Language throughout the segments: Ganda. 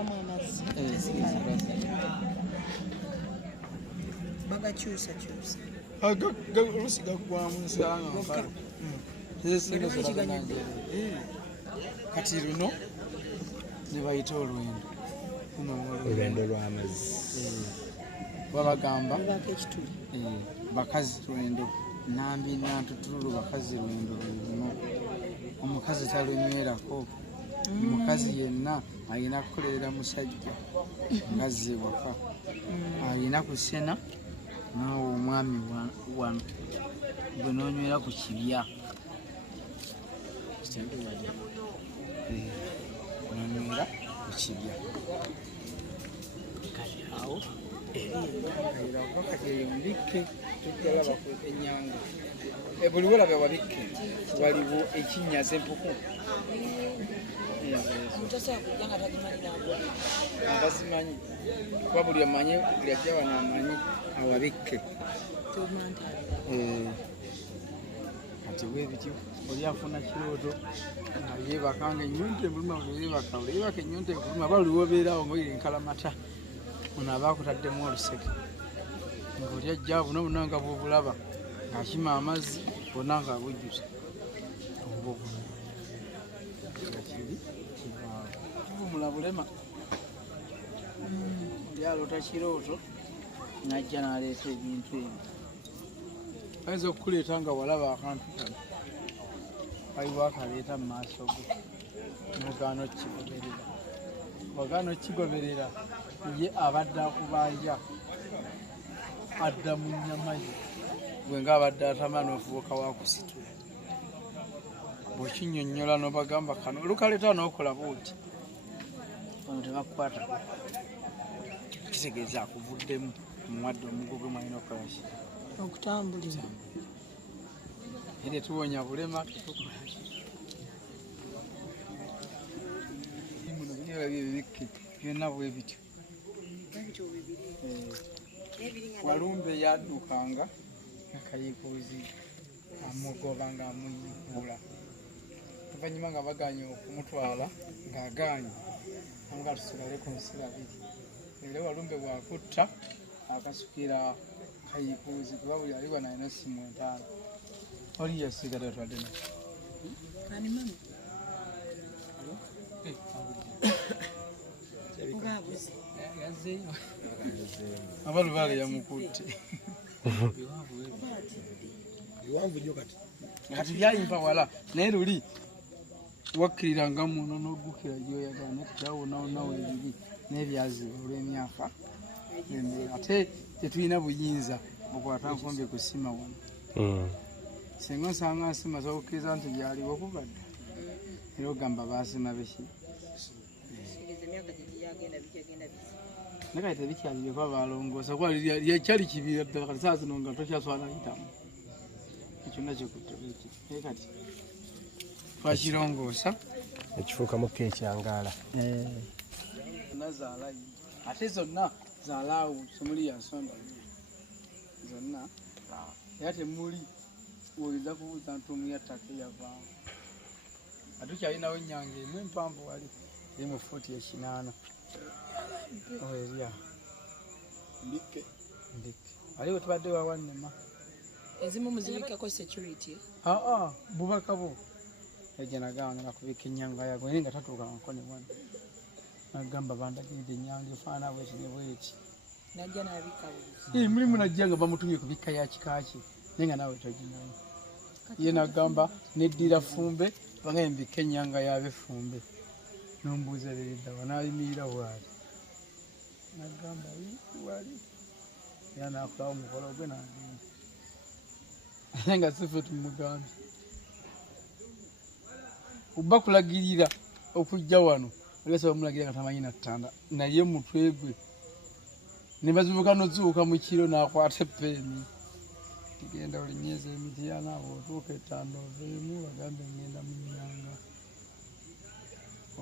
bamu amazzi bagakyusa olusi gaggwamu nsanga nkalo kati luno ne bayita olwendo lw'amazzi babagamba bakazi lwendo nambi nantutululu bakazi lwendo luno omukazi talunywerako omukazi yenna alina kukolerera musajja ngazze waka alina kusena naawe omwami wano gwe nonywera ku kibya nonywera ku kibya kati awo erimbike tujalaba ku enyanga buli wolabe wabikke waliwo ekinyaza empuku abazimanyi kuba buli amanyi buli ajja wano amanyi awabikke kati bwebityo oli afuna kirooto nga yeebakanga ennyonta embuluma yeebaka ennyonta embuluma aba oli wobeerawo ngaoyire enkalamata ono aba akutaddemu oluseke ngaoli ajja buno buna nga bwobulaba ng'akima amazzi bonna nga abujjuza oba obulaba nga kiri kivumula bulema oli aloota kirooto najja n'aleeta ebintu ebyo ayinza okukuleeta nga walaba akantu kano waliwo akaleeta mu maaso go nogaana okigoberera wagaana okigoberera ye abadde akubanja adda mu nnyama ye gwe ngaabadde atama n'ofubuka wakusitula bw'okinnyonnyola n'obagamba kano olukaleeta n'okola buuti ono tebakukwata kitegeeza akuvuddemu omuwadde omugo gwe mwalina okukolaki okutambulira era tuwonya bulema tukolaki muno byebikke byonna bwe bityo Walumbe yaddukanga Kayikuzi amugoba nga amuyiggula oluvannyuma nga baganye okumutwala ng'aganye nga tusigale ku nsi babiri era Walumbe bwakutta akasukira Kayikuzi kuba buli ali wano alina essimu entaano oli yasigadde atwadde aba lubaale yamukutte kati byayimpa wala naye luli wakkiriranga muno n'oggukira gyoyagala naye tukyawonawonnawo ebibi n'ebyaziba olw'emyaka ate tetulina buyinza bukwata nkombe kusima wano singa nsanga nsima sokukkiriza nti byaliwo okubadde era ogamba basima beki nakati tebikyalireko abalongoosa kuba lyekyali kibira ddala kati saa zino nga tokyaswala yitamu ekyo nakikutte naye kati twakirongoosa ekifuukamuko ekyangaala nazaalayo ate zonna zaalaawo temuli yansonda zonna era temuli oyinza kubuuza nti omuyattaka eyavaamu atukyalinawo ennyanga emu empanvu wali eri mu fuuti ekinaana erya mbikke wali wetubadde wawannema ezimu muzibikako security bubaka bo ejja nagamba nakubika ennyanga yagwe naye nga tatuukanko ne wano nagamba bandagiride ennyanga efaana bweti ne bweti najja nabika mulimu najja nga bamutumye kubikka ya kikaki naye nga naawe togimanyi ye nagamba neddira fumbe banga embika ennyanga yabe fumbe nombuuza lereddawa nayimirira bwali nagamba wali era nakulawo omukolo gwe nagenda naye nga sife tumugambye oba kulagirira okujja wano olisaba mulagirira nga tamanyi nattanda naye mutwe gwe ne bazibuka nozibuka mu kiro nakwata epeeni genda olinyeeza emiti yanaabo otuuka ettanda oveemu bagambe ngenda mu nnyanga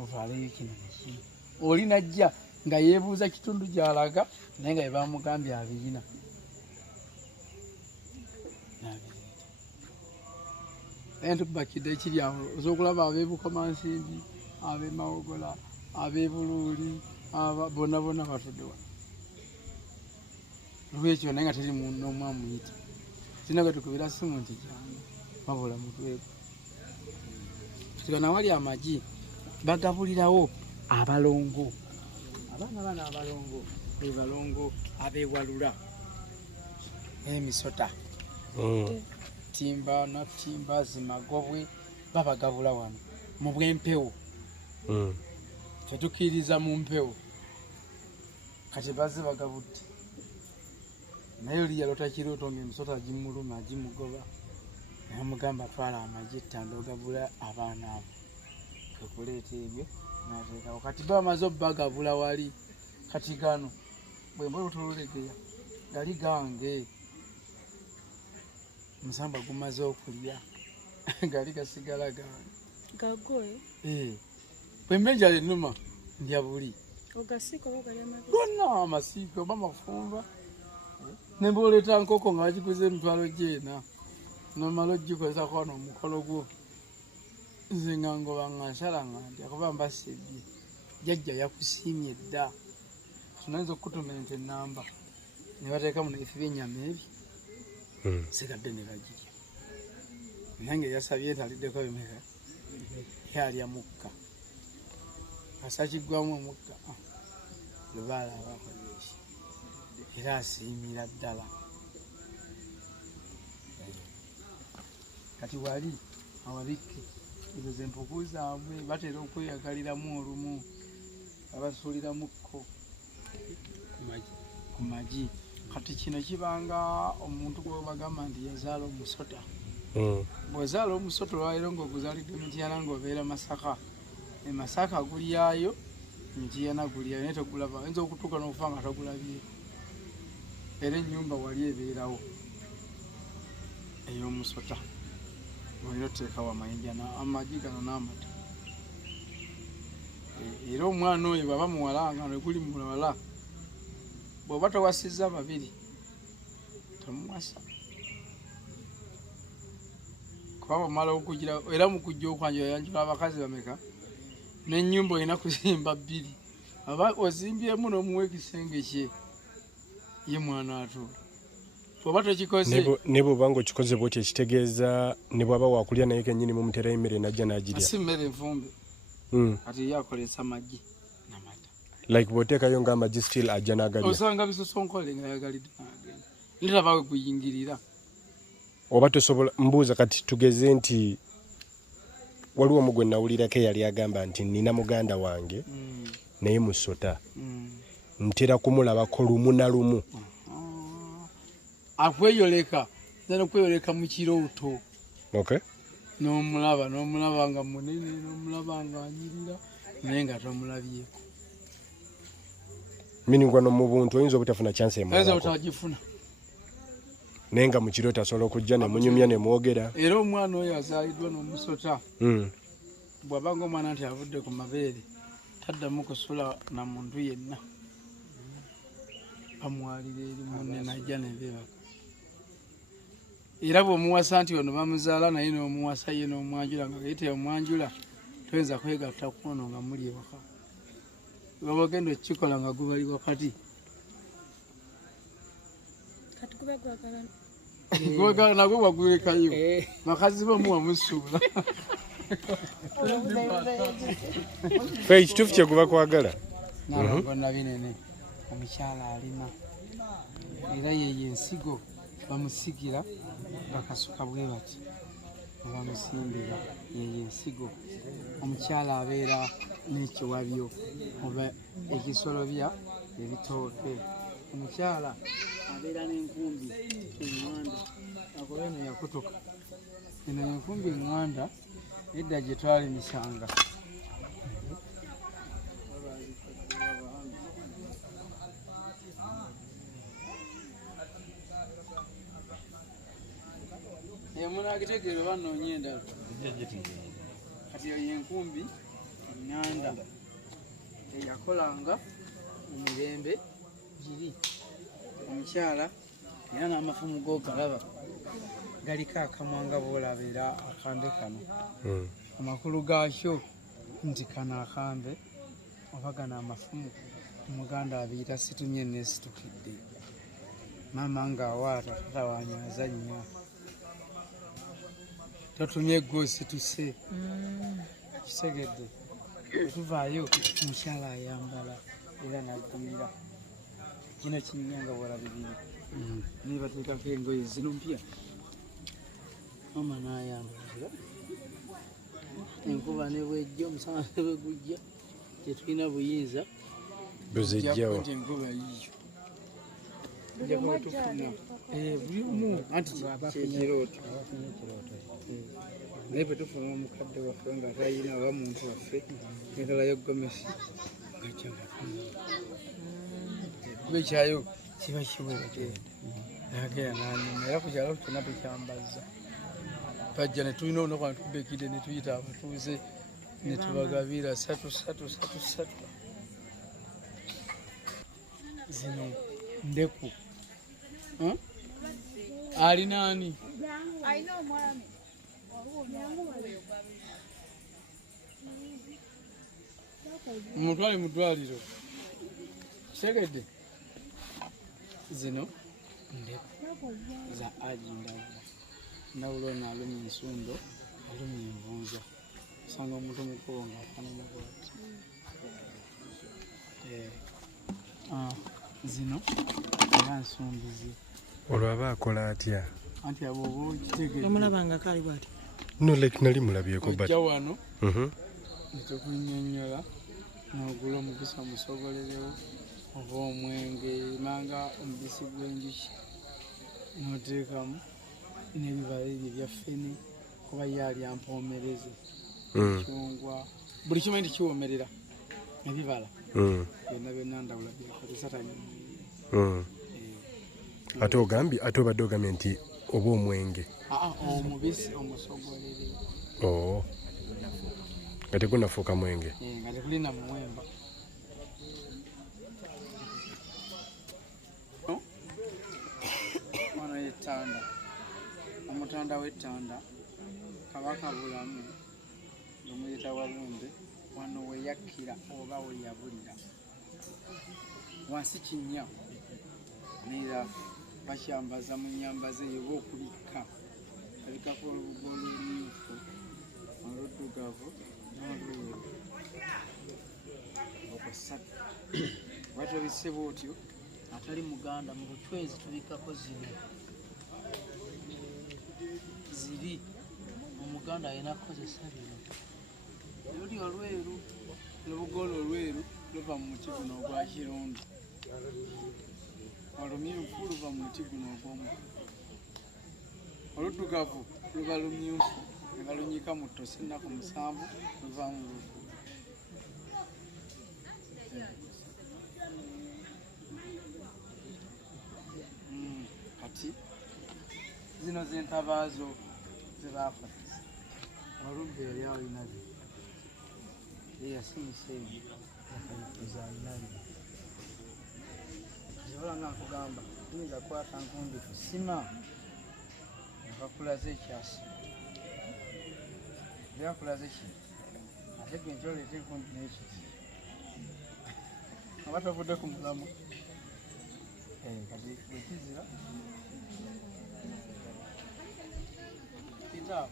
ovaaleyo kino nekino oli najja nga yeebuuza kitundu gy'alaga naye nga bebamugambye abirina naye ntubakidde ekiri awo oza okulaba ab'ebukomansimbi ab'emawogola ab'ebuluuli bonna batudde wano lwekyo naye nga teri n'omu amuyita sinaga tukubira simu nti jangu wabula mutwego tigana wali amagi bagabulirawo abalongo abaana abalongo be balongo abewalula emisota timba natimba zimagobwe babagabula wano mu bwempewo tetukiriza mu mpewo kati baze bagabudde naye oli yalota kirooto ng'emisota gimuluma gimugoba namugamba twala amagi ttanda ogabula abaana abo kwekuleeta ebyo nateekawo kati bamaze obbagabula wali kati gano bwemba otululegeya gali gange musamba gumaze okulya gali gasigala gange gagoe bwembenjala ennuma ndya buli ogasiiko bagalya mabisi gonna amasiiko bamafumba nemboleeta nkoko nga bagiguza emitwalo gyena nomala ogikozesa kwana omukolo gwo nze nga ngoba nga nsala nga ndya kuba mbasebye jjajja yakusiimye dda tunayinza okukutumenta ennamba ne bateeka mu ebifi by'ennyama ebyo sigadde ne bagirya nange yasabye ntaliddeko bimeka yalya mukka asakiggwamu omukka lubaala abakoleeki era asiimira ddala kati wali awabikke ezo empuku zaabwe batera okweyagaliramu olumu abasuuliramuko ku magi kati kino kibanga omuntu gwebagamba nti yazaala omusota bwezaala omusota olwaleero ngaoguzaalidde mityana ngaobeera Masaka emasaka gulyayo mityana gulyayo naye togulaba oyinza okutuuka n'okufa nga togulabyeko era ennyumba wali ebeerawo ey'omusota olina oteekawo amayinja amagi gano n'amata era omwana oyo bwaba muwala nga neguli muwala bw'oba towasizza babiri tomuwasa kuba bwomala okugira era mukujja okwanjula yanjula abakazi bameka n'ennyumba olina kuzimba bbiri aba ozimbyemu n'omuwa ekisenge kye ye mwana atuula bw'oba tokikoze ne bw'oba ng'okikoze bwotyo ekitegeeza ne bw'aba waakulya naye kennyini mumuterayo emmere najja n'agirya si mmere enfumbe kati ye akolesa magi n'amata like bw'oteekayo ng'amagi still ajja n'agalya osanga bisosonkole nga yagalidde n'agenda nirabawe kuyingirira oba tosobola mbuuza kati tugeze nti waliwo omu gwe nawulirako eyali agamba nti nina muganda wange naye musota ntera kumulabako lumu na lumu akweyoleka nokweyoleka mu kirooto okay n'omulaba nga munene n'omulaba nga anyirira naye nga tomulabyeko miningwa no mu buntu oyinza obutafuna chance emuyinza obutagifuna naye nga mu kirooto asobola okujja ne munyumya ne mwogera era omwana oyo azaaliddwa n'omusota bw'abanga omwana nti avudde ku mabeere taddamu kusula na muntu yenna bamwalira eri munne najja nebeebaka era bw'omuwasa nti ono bamuzaala naye n'omuwasa ye n'omwanjula nga gayite omwanjula toyinza kwegatta kuono nga muli ewaka baba ogenda okukikola nga gubali wakati nagwe wagulekayo bakazi bamuwa musuula ekituufu kyeguba kwagala nabagonna binene omukyala alima era yeyo ensigo bamusigira bakasuka bwe bati bamusimbira yeyo ensigo omukyala abeera n'ekiwabyo oba ekisolobya ebitooke omukyala abeera n'enkumbi eŋŋanda akola eno yakutuka eno enkumbi eŋŋanda edda gye twalimisanga munagitegeera oba noonya endala kati eyo yenkumbi eŋŋanda eyakolanga mu mirembe giri omukyala era n'amafumu g'ogalaba galiko akamwa nga boolaba era akambe kano amakulu gaakyo nti kano akambe oba gano amafumu omuganda abiyita situmye nesitukidde maama ngaawaata tata wanyaza nnyo totumye gwe situse kisegedde tuvaayo omukyala ayambala era naggumira kino kinyanga bwala bibiri naye bateekako engoye zino mpya mama n'ayambala enkuba ne bwejja omusana ne bwe gujja tetulina buyinza buzijjawo enkuba yiyo njagala tufuna buli omu anti kyekirooto naye bwe tufuna omukadde waffe nga tayina oba muntu waffe engala yegomesi kuba ekyayo kiba kiwedde nagera nanyuma era ku kyalo kyonna tukyambaza bajja ne tulina olunaku netubekidde ne tuyita abatuuze ne tubagabira 3 zino ndeku alinaani mutwale mudwaliro kisegedde zino ndeku za aji ndawulo ono alumya ensundo alumya envunza osanga omuntu mukulu ngaafanana bwati zino era nsumbizi olwo aba akola atya anti abo oba okitegedde omulabanga kali bwati no like nali mulabyeko ojja wano netukunnyonnyola n'ogula omubisi omusogolerewo oba omwenge manga omubisi gw'enjuki n'oteekamu n'ebibala ebyo bya ffene kuba yaalya mpoomereze ekyungwa buli kimanyi nti kiwoomerera ebibala byonna byonna ndawula byakozesa tanyuma ate obadde ogambye nti oba omwenge omubisi omusogolerewo nga tegunafuuka mwenge nga tekulina muwemba wano yettanda omutanda w'ettanda kabaka bulamu omuyita Walumbe wano weyakkira oba weyabulira wansi kinnya neera bakyambaza mu nyambaze yoba okubikka alikako olubugo olumyufu oluddugavu n'olweru okusatu watobise bwotyo atali muganda mu bucwezi tubikkako zino ziri omuganda alina kukozesa bino luli olweru olubugo olwo olweru luva mu muti guno ogwa kirundi olumyufu luva mu muti guno ogw'omu oluddugavu luba lumyufu ne balunyika mu ttosi ennaku 7 luvaamu luvu kati zino zentabaazo zebakozesa Walumbe yali alina byo yeyasimusa ebyo yakayikuza alinayo zibola nga nkugamba tuyinza kukwata nkundi kusima bakulaze ekyasi byakulaze ki ate gwe nkyoleeta enkundi n'ekiti aba tovudde ku mulamu kati bwekizira kitaawo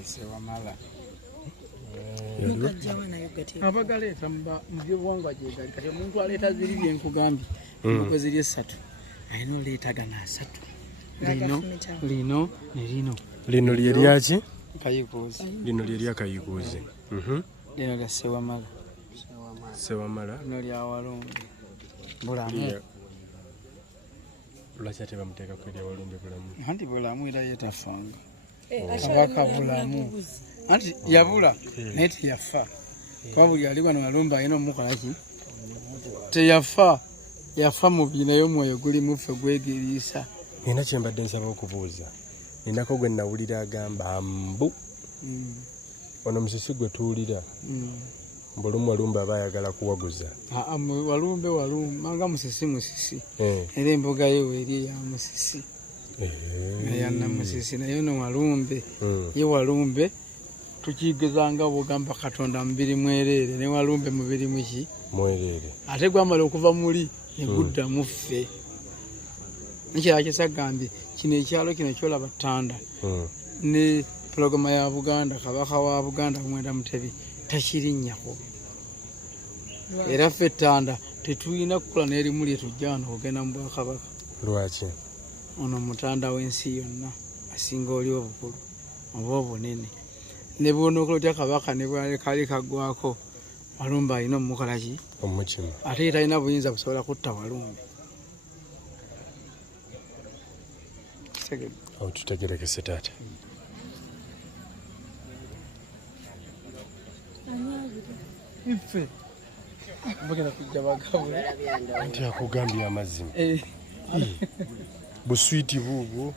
esewamala abagaleeta mu byobuwangwa gyegali kati omuntu aleeta ziri byenkugambye embugo ziri 3 alina oleeta gana 3 lino ne lino lino lyeryaki Kayikuzi lino lyerya Kayikuzi lino lya sewamala lino lya Walumbe bulamu lwaki ate bamuteeka ku erya Walumbe bulamu anti bulamu era yetafanga kabaka bulamu anti yabula naye teyafa kuba buli ali wano Walumbe alina omukolaki teyafa yafa mu binayo omwoyo gulimu ffe gwegiriisa nina kyembadde nsaba okubuuza ninako gwe nawulira agamba mbu ono musisi gwe tuwulira mbulumu Walumbe aba ayagala kuwaguza Walumbe manga musisi era embuga yo eri ya musisi yana musisi naye ono Walumbe ye Walumbe tukigezanga bwogamba Katonda mubiri mwerere ne Walumbe mubiri muki mwerere ate gwamala okuva muli negudda muffe nikira kisagambye kino ekyalo kino kyolaba Ttanda ne pulogama ya Buganda kabaka wa Buganda Mwenda Mutebi takirinnyako era ffe Ttanda tetulina kukola n'erimu lye tujja wano kugenda mu Bwakabaka. Lwaki? Ono Mutanda w'ensi yonna asinga oli obukulu oba obunene ne bwona okulotya kabaka ne bwalekali kaggwako Walumbe alina omukola ki omukima ate talina buyinza busobola kutta Walumbe. tutegerekese taata. Ife bagenda kujja bagabula nti akugambye amazima buswiti buubwo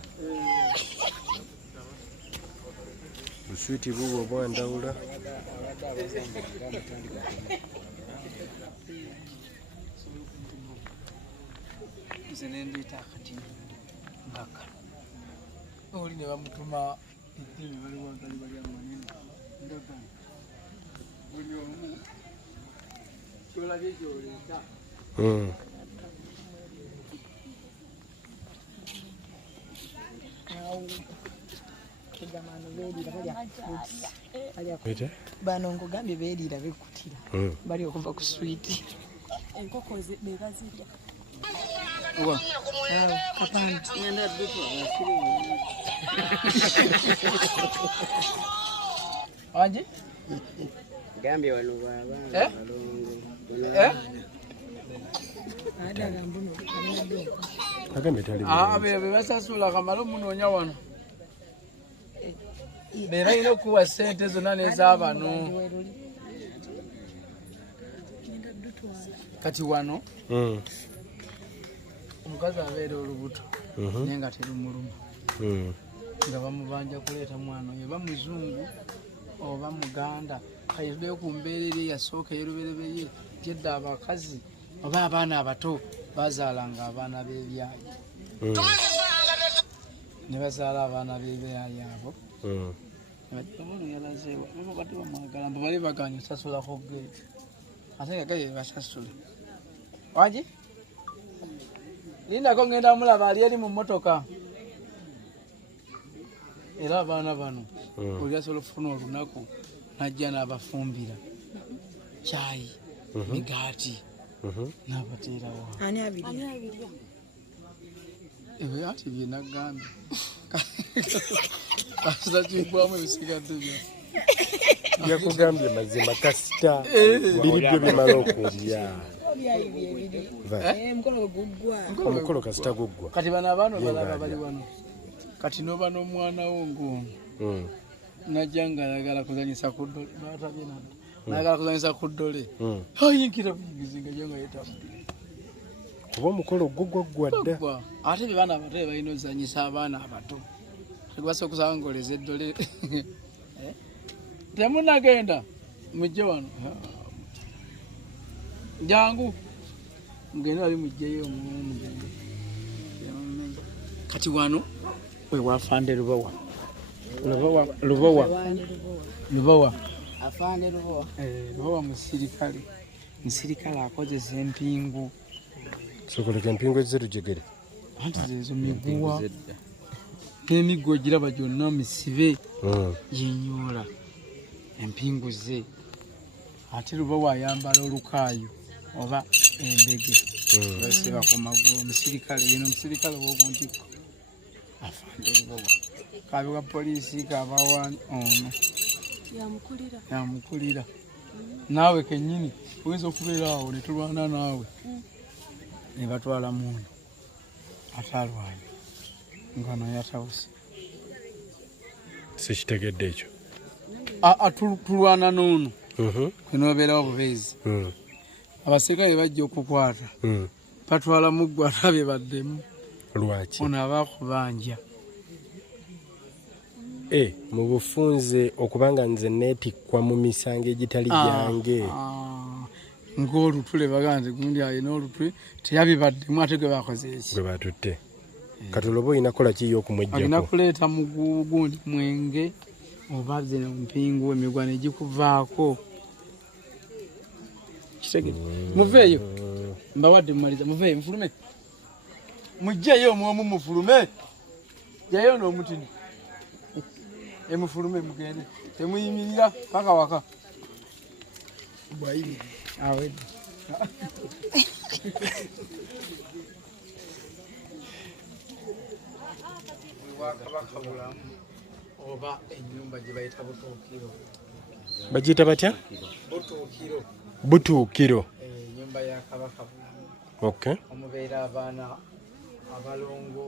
bwandawula zenendeta akati mbaka oli ne bamutuma eddiini bali wagali bali amanene ndagana buli omu kyolabye gyoleeta bano nkugambye beerira bekkutira bali okuva ku switi enkoko bebazirya Anji? Gambia wano baba. Agambe tali. Be basasula kamalo munoonya wano. Beera ino kuwa sente zonna n'ez'abano. Kati wano omukazi abeera olubuto naye nga terumuluma nga bamubanja kuleeta mwana oyo oba muzungu oba muganda kayitudeyo ku mbeera yasooka ey'olubereberye tyedda abakazi oba abaana abato bazaalanga abaana b'ebyayi ne bazaala abaana b'ebyayi abo bati bamwagala mbu bali baganya osasulako geeti ate nga gaye basasula wangi lindako ngenda mulaba ali eri mu mmotoka era abaana bano oli asobola okufuna olunaku najja n'abafumbira kyayi migaati n'abateerawo ani abirya ebyo ati bye nagambye kasitakiggwamu ebisigadde bya yakugambye mazima kasita biribyo bimala okulya omukolo kasita guggwa kati bano abaana balaba bali wano kati noba n'omwana wo ng'omu najja ng'ayagala kuzanyisa ku ddole natabye nadda nayagala kuzanyisa ku ddole ayinkira buyigizi nga jo nga yetambulira kuba omukolo guggwa dda ate bye baana abato bye balina ozanyisa abaana abato tegubasa okusaba ngoleza eddole temunagenda mujje wano jangu mugende wali mujjeyo omugende kati wano we wafande lubowa Afande lubowa lubowa musirikale akozesa empingu sokoleka empingu ezirujegere anti zezo miguwa n'emiggo ogiraba gyonna misibe yenyoola empingu ze ate lubowa ayambala olukaayo oba endege basiba ku magulu omusirikale yeno omusirikale w'okuntiko afande lubowa kabi wa poliisi kabawani ono yamukulira naawe kennyini oyinza okubeera awo ne tulwana naawe ne batwala muno atalwanye nga naye atawuse sikitegedde ekyo tulwana n'ono kwenobeerawo bubeezi abasirikale bajja okukwata batwala muggwe atabe baddemu lwaki ono abakubanja mu bufunze okubanga nze neetikkwa mu misango egitali gyange ng'olutule bagamba nti gundi alina olutule teyabibaddemu ate gwe bakoze eki gwe batutte kati oloba olina kola kiyo okumwejjako alina kuleeta mugundi mwenge obadde nompingu emigwa negikuvaako kitegere muveeyo mbawadde mumaliza muveeyo mufulume mujjeyo omwomu mufulume jayo n'omutini emufulume mugende temuyimirira paka waka bwayimi awedde wakabaka bulamu oba ennyumba gye bayita butuukiro bagiyita batya butuukiro ennyumba ya kabaka bulamu okay omubeera abaana abalongo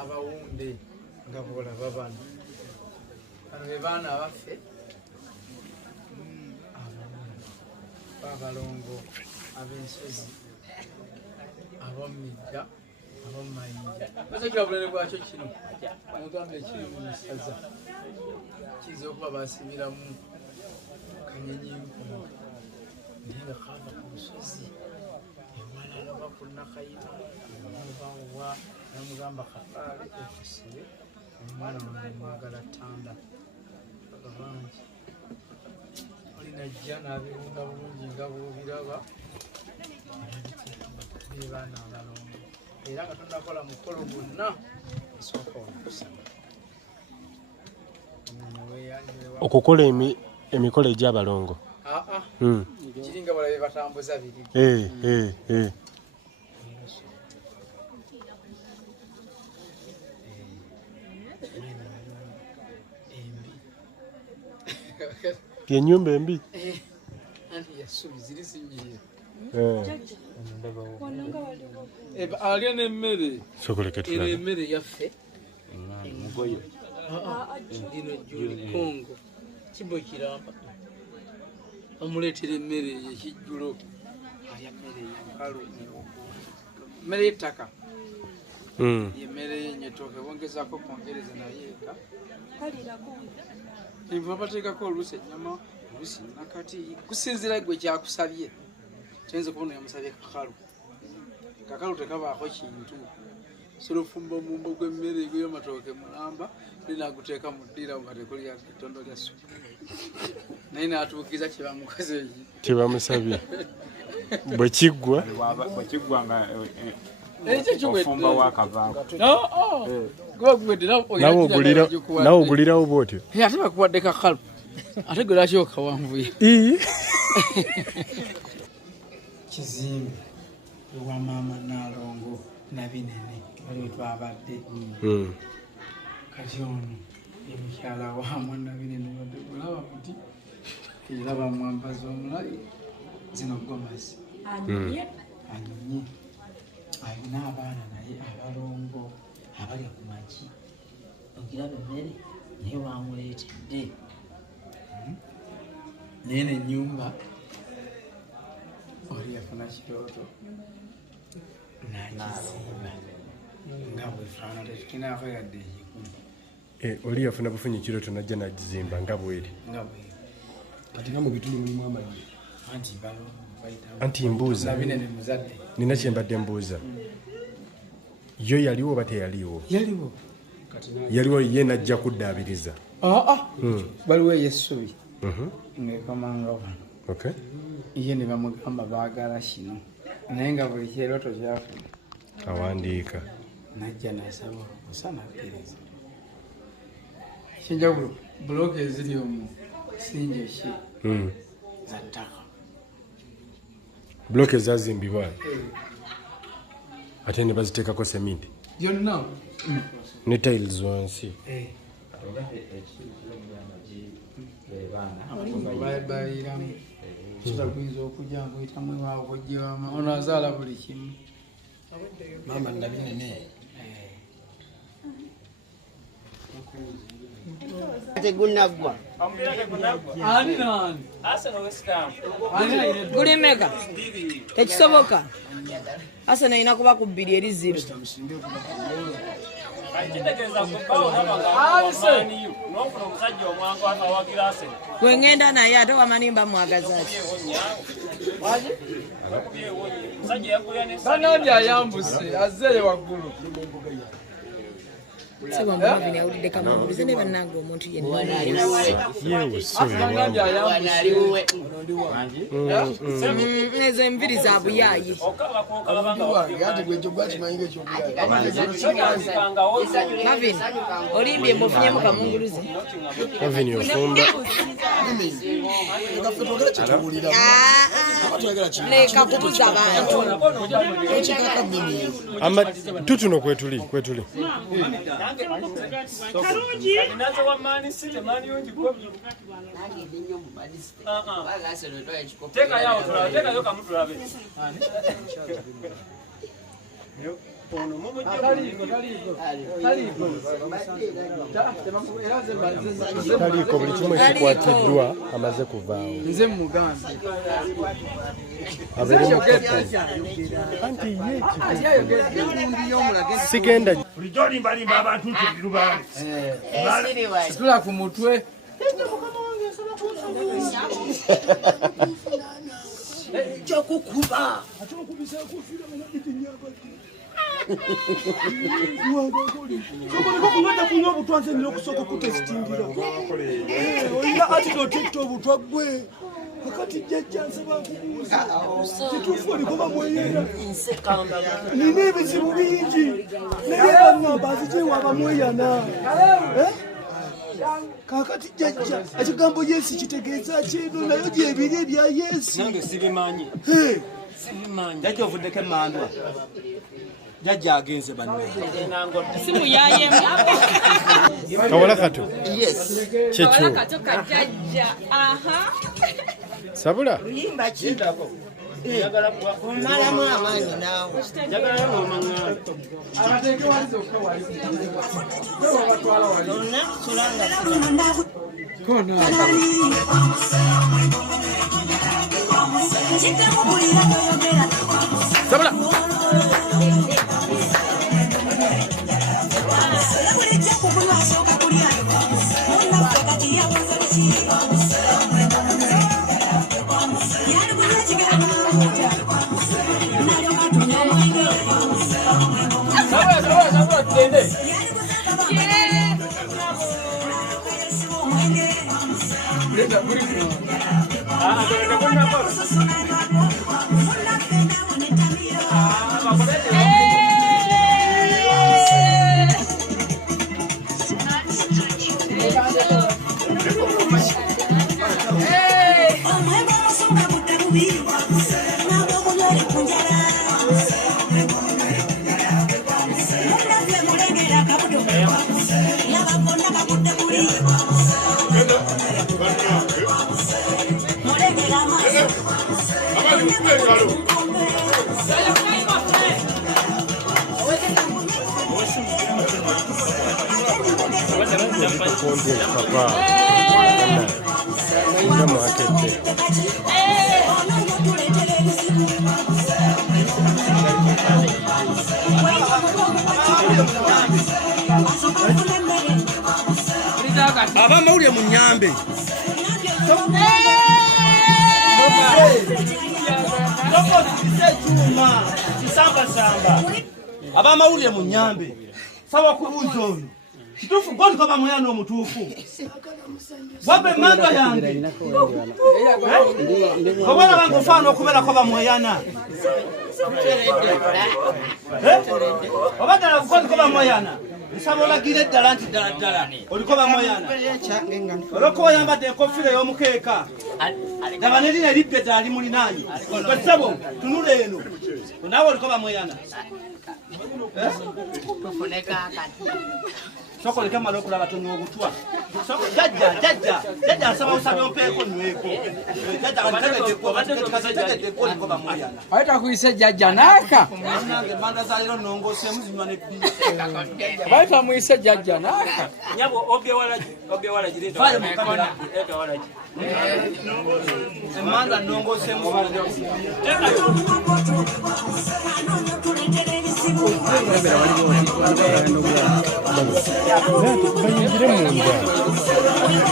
abawunde nga bwolaba bano bano be baana abaffe abalongo ab'ensozi ab'omumidda ab'omumayinja basajja bulere bwakyo kino mugamba ekiri mu musaza kiyinza okuba basibiramu kanyenyenkumu naye nga kaava ku lusozi emwana oba ku nakayita obawa namugamba kafaale okusibe omwana wange mwagala ttanda abangi olinajja n'abirunda bulungi nga bwobiraba bebaana abalongo era nga tonakola mukolo gwonna esooka wakusaba okukola emikolo egy'abalongo kiringa balabe batambuza biri yenyumba embi yasubi ziri zinyirira Wananga alya n'emmere sokoleketulaba emmere yaffe mugoyo dino julikongo kibo kiramba amuleetera emmere ekijjulo alya mmere yankalu mmere y'ettaka yemmere yenyetooke bongezaako kongereza naye eka enva bateekako oluusi ennyama oluusi nakati kusinzira gwe kyakusabye kyenza okubona yamusabye kakalu tekabaako kintu sobola ofumba omumbo gw'emmere gw'amatooke mulamba ninaguteeka mu ddira nga tekuli ettondo lya supu naye naatuukiza kyebamukazi eki kyebamusabye bwe kiggwa nga ofumba wakavaako nawe ogulirawo bwotyo ate bakuwadde kakalu ate gwe lwaki okawanvuye kizimbe ewa maama Nalongo nabinene waliwo twabadde kati ono ye mukyala wamu nabinene wadde olaba muti era bamwambaza omulayi zino gomazi anyumye alina abaana naye abalongo abalya ku magi ogiraba emmere naye wamuleetedde naye nenyumba oli yafuna kirooto nakizimba nga bwefaana tetukinako yadde ekikumi oli yafuna bufunyi kirooto najja nagizimba nga bweri nga bweri kati nga mu bituli mulimu amanyi anti anti mbuuza nabinene muzadde nina kyembadde mbuuza yo yaliwo oba teyaliwo yaliwo ye najja kuddaabiriza baliwo eyessubi ngaekomanga wano ye ne bamugamba baagala kino naye nga buli kyerooto kyafuna awandiika najja nasaba olukusa nakkiriza ekyenjawulo bulooka eziri omu sinje ki za ttaka buloke ezazimbibwa ate ne baziteekako seminti byonna ne tiles wansi bayiramu kitaguyinza okujja nguyitamu ewawe okujjewama ono azaala buli kimu mama nabinene tegunaggwa ani nani guli meka tekisoboka asa naina kuba ku 2 eri 0 wengenda naye ate wamanimba mwagaza ati banandi ayambuse azeeyo waggulu Sebo mbavini awulidde kamubuulize ne bannange omuntu yenna. Ezo enviri za buyaayi. Mavini, olimbye mufunyemu kamunguluze. Mavini ofumba. Leka kubuza abantu. Ama tutuno kwetuli. Karungi nazo wamani sije mani yonji kwa teka yao teka yoka mtu labe ono momo taliko buli kimwe kikwatiddwa amaze kuvaawo nze mu Muganda abeere anti ye sigenda bulijjo limbalimba abantu nti lubale tula ku mutwe Chokukuba. Kubadde kunywa obutwanze nina okusooka kutesitingira. Olina antidote obutwa gwe. Akati jjajja nsaba kubuuza. Kituufu oliko bamweyera. Nina ebizibu bingi. Naye bangamba nzigyewa bamweyana. Kakati jjajja ekigambo Yesu kitegeeza kino nayo gyebiri ebya Yesu. nange sibimanyi Jajja ovuddeko emmandwa. Jajja agenze banne. Simu yayemu. kawala kato Yes. kyekyo Kato kajjajja. Aha. sabula Yimba ki? Omalamu amaanyi naawe. abateeke walizo okawali batwala wali Onna solanga kona sabula papa kama akete abamawulire mu nnyambe. Abamawulire mu nnyambe. Sawa kubuuza oyo. Kituufu gwe ndiko bamuyana omutuufu. Wabbe emmandwa yange. Obwana bange ofaana okubeerako bamweyana. Oba ddala gwe ndiko bamweyana. Nsaba olagire eddala nti ddala oliko bamweyana. Olwokuba oyambadde enkofiira ey'omukeeka. Laba nerina eribbye ddala limulinaanye. Gwe ssebo tunula eno. Naawe oliko bamweyana. Soko leka mala okulaba tono obutwa. Soko jajja asaba osabe ompeeko nyweko. Jajja abategedde ko liko bamweyana. ayita kuyise jjajja naaka Nange banda za lero nongoseemu zinywa ne bbiri. bayita muyise jjajja naaka nyabo obye wala jireta Vale mu kamera. eka wala Emmanda nongoseemu bayingire munda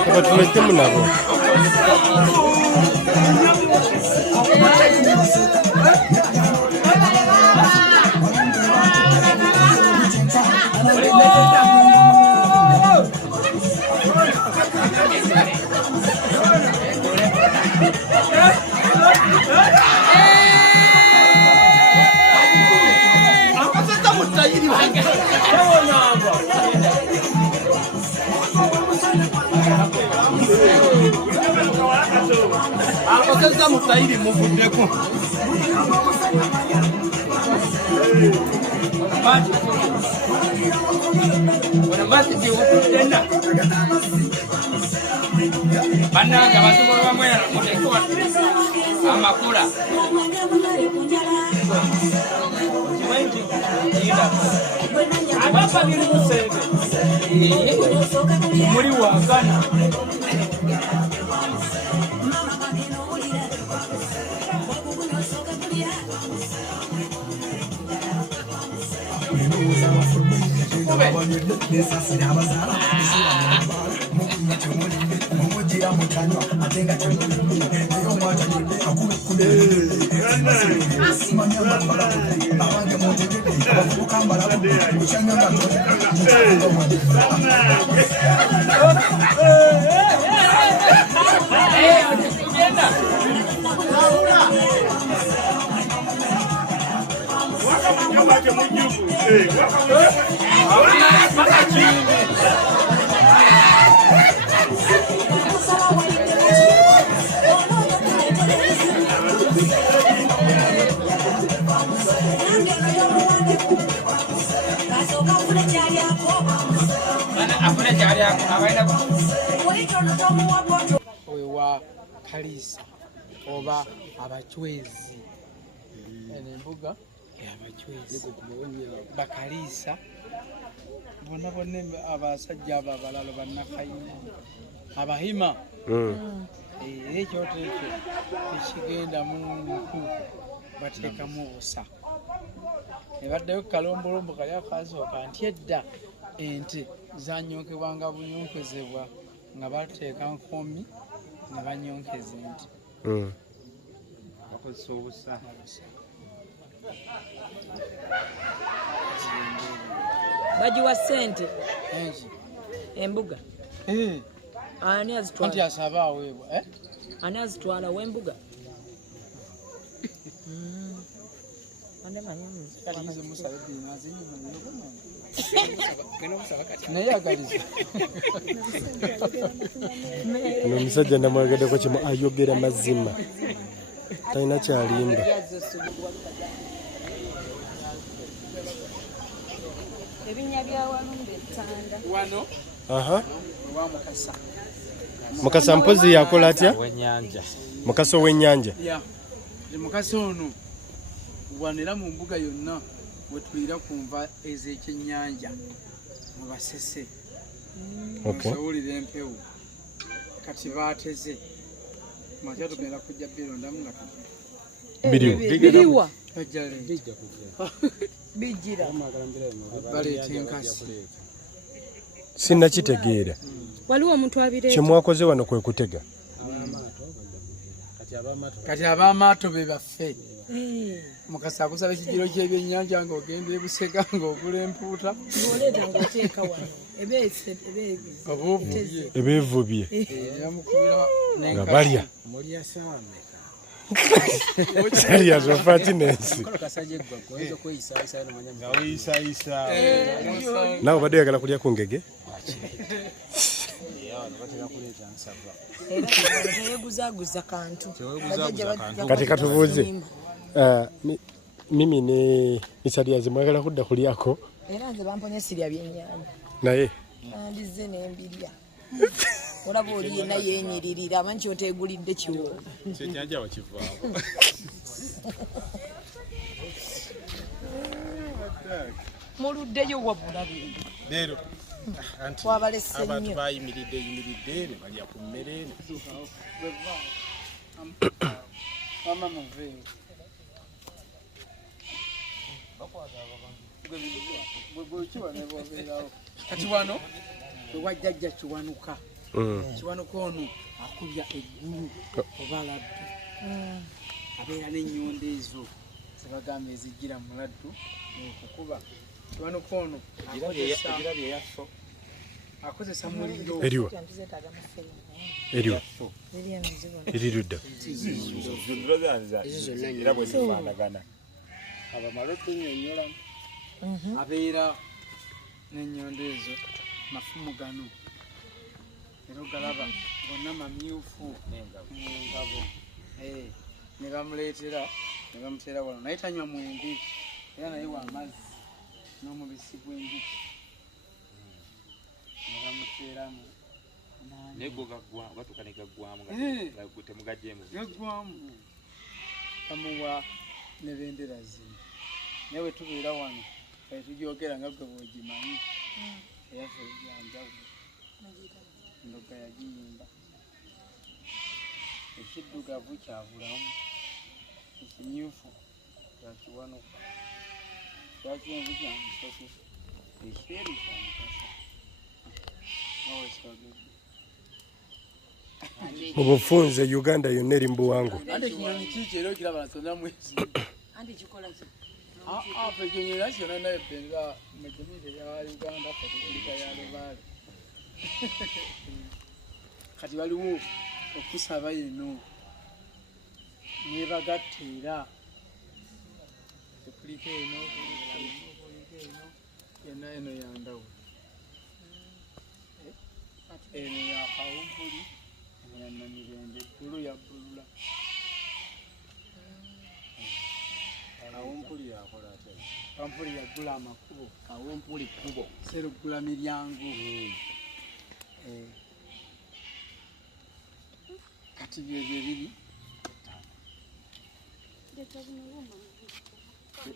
abatulekemu nabo Ndowooza mutayiri muvuddeko. Mati jiwutudena. Bannange abasobola bamwe muteekwa amakula. Abapa biri musebe. Muri wagana. Wewa kalisa oba abachwezi embuga abachwezi bakalisa bonna abasajja abo abalalo bannakayina abahima ekyoto ekyo ekigenda muntu bateekamu obusa ne baddayo kalombolombo kali akasooka nti edda ente zanyonkebwanga bunyonkezebwa nga bateeka nkomi ne banyonkeza ente bakozesa obusa bagiwa ssente embuga ani azitwala nti asaba aweebwa ani azitwala w'embuga Omusajja namwagadeko kimu ayogera mazima talina kyalimba. Ebinya bya Walumbe Tanda. Wano wa Mukasa. Mukasa mpozi yakola atya? Mukasa ow'ennyanja. Mukasa ono wanera mu mbuga yonna wetulira ku nva ez'ekyennyanja mu basese musawulira empewo kati baateze matya tugenda kujja birondamu nga biriwa bijjira baleeta enkasi sinnakitegeera waliwo omuntu abireeta kyemwakoze wano kwe kutega kati ab'amaato be baffe Mukasa akusaba ekijiro ky'ebyennyanja ng'ogenda ebusega ng'ogula empuuta ng'oleeta ng'oteeka wano ebeevubye nga balya salya zofa kinensi nawe obadde oyagala kulya ku ngege teyeguzaguza kantu kati katubuuze mimi ne Salyazi mwagala kudda kulyako era nze bamponya sirya byennyanja naye andize n'embirya olaba oli yenna yeenyiririra amanyi kyoteegulidde kiwo kyennyanja wakivaawo muluddeyo wabulabe leero twabalese nnyo abantu bayimiridde ne balya ku mmere eno kati wano wewajjajja kiwanuka kiwanuka ono akubya eggulu oba laddu abeera n'ennyondo ezo zebagamba ezijjira mu laddu okukuba kiwanuka ono akozesa muliro eriwa erirudda era bwe zifaanagana abeera n'ennyondo ezo mafumu gano era ogalaba gonna mamyufu mu ngabo ne bamuleetera ne bamuteera wano naye tanywa mwenge era naye wa mazzi n'omubisi gw'enjuki ne bamuteeramu nego gatuka ne gaggwamu temugaggyemu gaggwamu bamuwa ne bendera zino naye bwe tubeera wano kale tujogera nga gwe bw'ogimanyi eyaffe ebyanjawulo ndoga yagiyimba ekiddugavu kyabulamu ekimyufu kyakiwanuka kyakyenvu kyamusoke ekyeru kyamukasa awesagedde mu bufunze Uganda yonna eri mu buwangu ate ekinyonyi kiki era okiraba nasona mwezi afe ekinyonyi era kyona naye benga mejemire ya Uganda kategorika ya Lubaale kati waliwo okusaba yeno nebagatta era ekuliko eno yena eno yandawulo eno ya kawumpuli eno ya namirembe eggulu ya bbulula kawumpuli yakola atya kawumpuli yaggula amakubo kawumpuli kubo seruggula miryango kati byebyo biri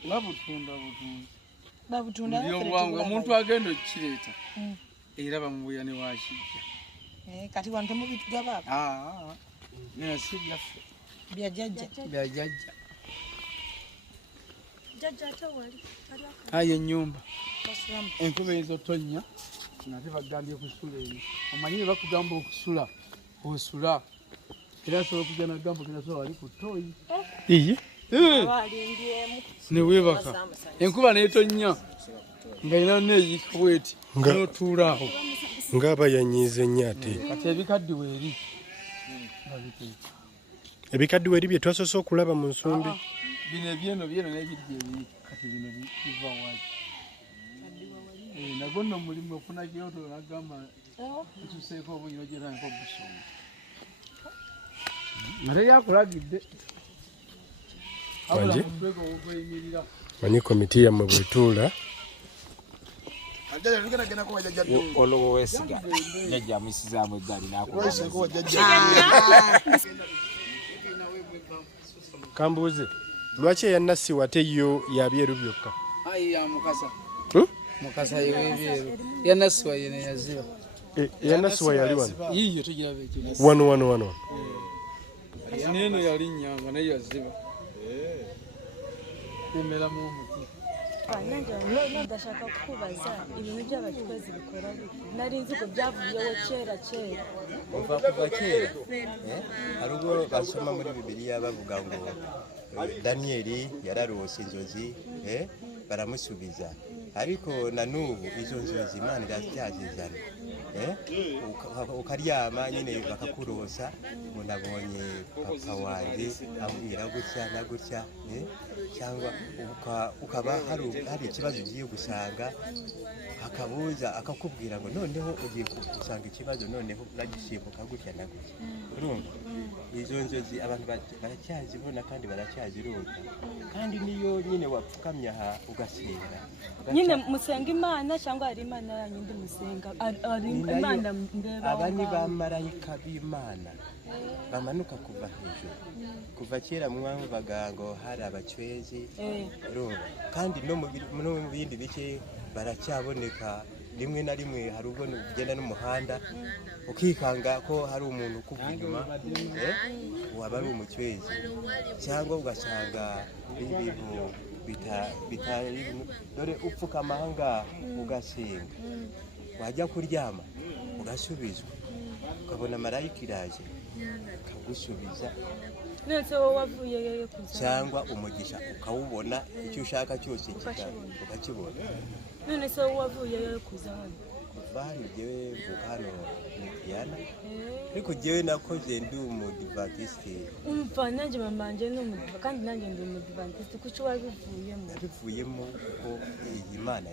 babutunda obuwangwa omuntu agenda okukireeta era bamubuya ne wakijja kati wano temubigaba naye si byaffe byajjajja byajjajja ayo ennyumba enkuba ezotonnya nate bagambye kusula eno omanyi bye bakugamba okusula osula era asobola okujja nagamba genasula wali ku ttooyi newebaka enkuba neetonnya nga ina neeyika bweti notuulaawo ng'aba yanyiize nnyo ate kati ebikaddiwe eri babiteeka ebikaddiwe eri bye twasoose okulaba mu nsumbi bino ebyeno nebiddi ebiri kati bino biva waki nagwo nno mulimu okufuna kyoto nagamba etuseeko obuyino gyeranko busonga ate yakulagidde abula mutweko ogweyimirira manyi komiti yammwe bwetuula olowo wesiga nejja muyisizaamu eggaali kambuuze lwaki eyannasiwa ate yo yabyeru byokka ayi ya mukasa mukasa yewebyeru yanasiwa yene yaziba eyannasiwa yali wano yiyo tugiraba ekyo wano neno yali nnyanga naye yaziba emeramu omuti ndashaka kukubaza ibintu by'abakozi bikora bite nari nzi ko byavuyeho kera kuva kera hari ubwo basoma muri bibiliya bavuga ngo daniyeli yararose inzozi baramusubiza ariko na n'ubu izo nzozi imana iracyazizana ukaryama nyine bakakurosa ngo nabonye papa wanjye ambwira gutya na gutya cyangwa ukaba hari ikibazo ugiye gusanga akabuza akakubwira ngo noneho ugiye gusanga ikibazo noneho uragisimbuka gutya na gutya urumva izo nzozi abantu baracyazibona kandi baracyazirota kandi niyo nyine wapfukamye aha ugasenga nyine musenga imana cyangwa hari imana yindi musenga ari imana ndeba aba ni bamarayika b'imana bamanuka kuva hejuru kuva kera mwumvaga ngo hari abacwezi kandi no mu bindi bice baracyaboneka rimwe na rimwe hari ubwo ugenda n'umuhanda ukikanga ko hari umuntu ukuva inyuma waba ari umucwezi cyangwa ugasanga ibintu bitari dore upfuka amahanga ugasenga wajya kuryama ugasubizwa ukabona marayika iraje kagusubiza netse wowe wavuye cyangwa umugisha ukawubona icyo ushaka cyose ukakibona none se wowe wavuye kuza hano bani jewe mvuka hano ni Diana ariko jewe nakoze ndi umudivantiste umva nanjye mamanje ni umudiva kandi nanjye ndi umudivantiste kuki wabivuyemo kuko Imana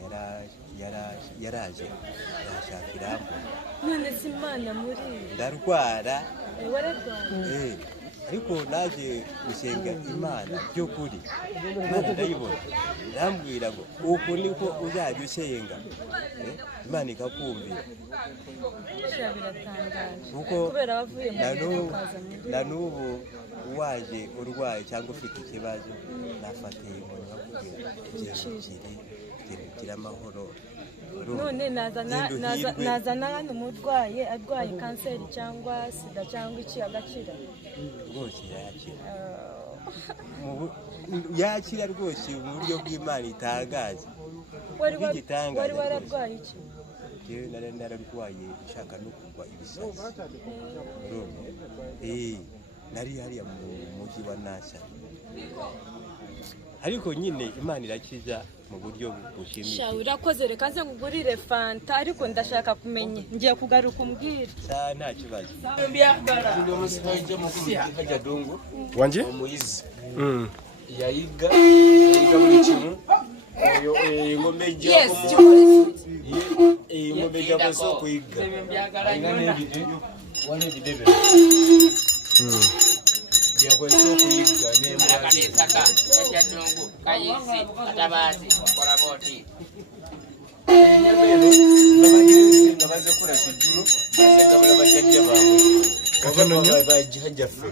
yaraje yashakira mbona none si Imana muri ndarwara wararwaye ariko naje gusenga Imana by'ukuri Imana ndayibona yambwira ngo uku niko uzajya usenga Imana ikakumvira kuko na n'ubu waje urwaye cyangwa ufite ikibazo nafatiye inkoni bakubwira gira amahoro none nazana hano umurwaye arwaye kanseri cyangwa sida cyangwa iki agakira rwose yakira rwose mu buryo bw'Imana itangaje wari wararwaye iki jewe nararwaye ishaka no kugwa ibisazi nari hariya mu mujyi wa Nasha ariko nyine Imana irakiza mu buryo bushimishije. Sha urakoze reka nze ngugurire fanta ariko ndashaka kumenya ngiye kugaruka umbwira. Nta kibazo. Ndio msikaje mukuru haja dongo. Wanje? Omuyizi. Yayiga buli kimu. Ngomeja. Yes, chikole. Ngomeja kwaso kuyiga. Ngane bide. Wane bidebe. Yakweso kuyiga nemba. Akanesaka haja dongo. Kayikuzi atabazi kola boti. Nyameno babagire nga baze kola kijulo baze gabala bajjajja baabwe katono nnyo bajjajjaffe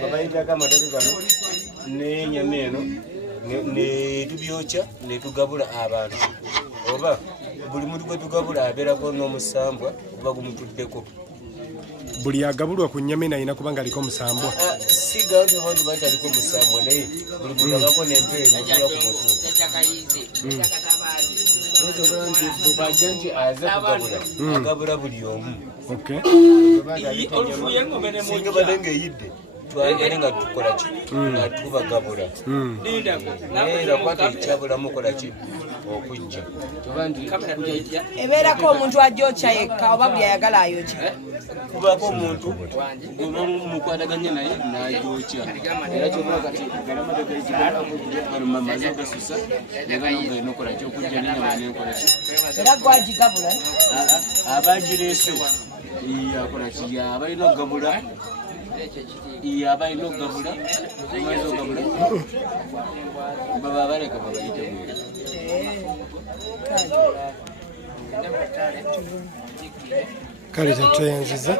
babayitako amatoke gano ne nyameno ne tubyokya ne tugabula abantu oba buli muntu gwe tugabula abeerako n'omusambwa oba gumutuddeko buli agabulwa ku nnyama ayina kubanga aliko omusambwa siga nti abantu bataliko omusambwa naye buli muntu abako n'empeera ekula ku mutwe Bubajanji aza kugabula agabula buli omu singa badenge yidde twagere nga tukola ki nga tubagabula era kwata ekyabula mukola ki okujja ebeerako omuntu ajokya yekka oba buli ayagala ayokya kubako omuntu mukwataganye naye najokya era kyoba kati maze ogasusa neganonga enokola ki okujja nenyama nenkola ki era gwagigabula abagireese akola ki abalina okugabula abalina okugabula amaze okugabula baba baleka babayite mwere kale tetweyanziza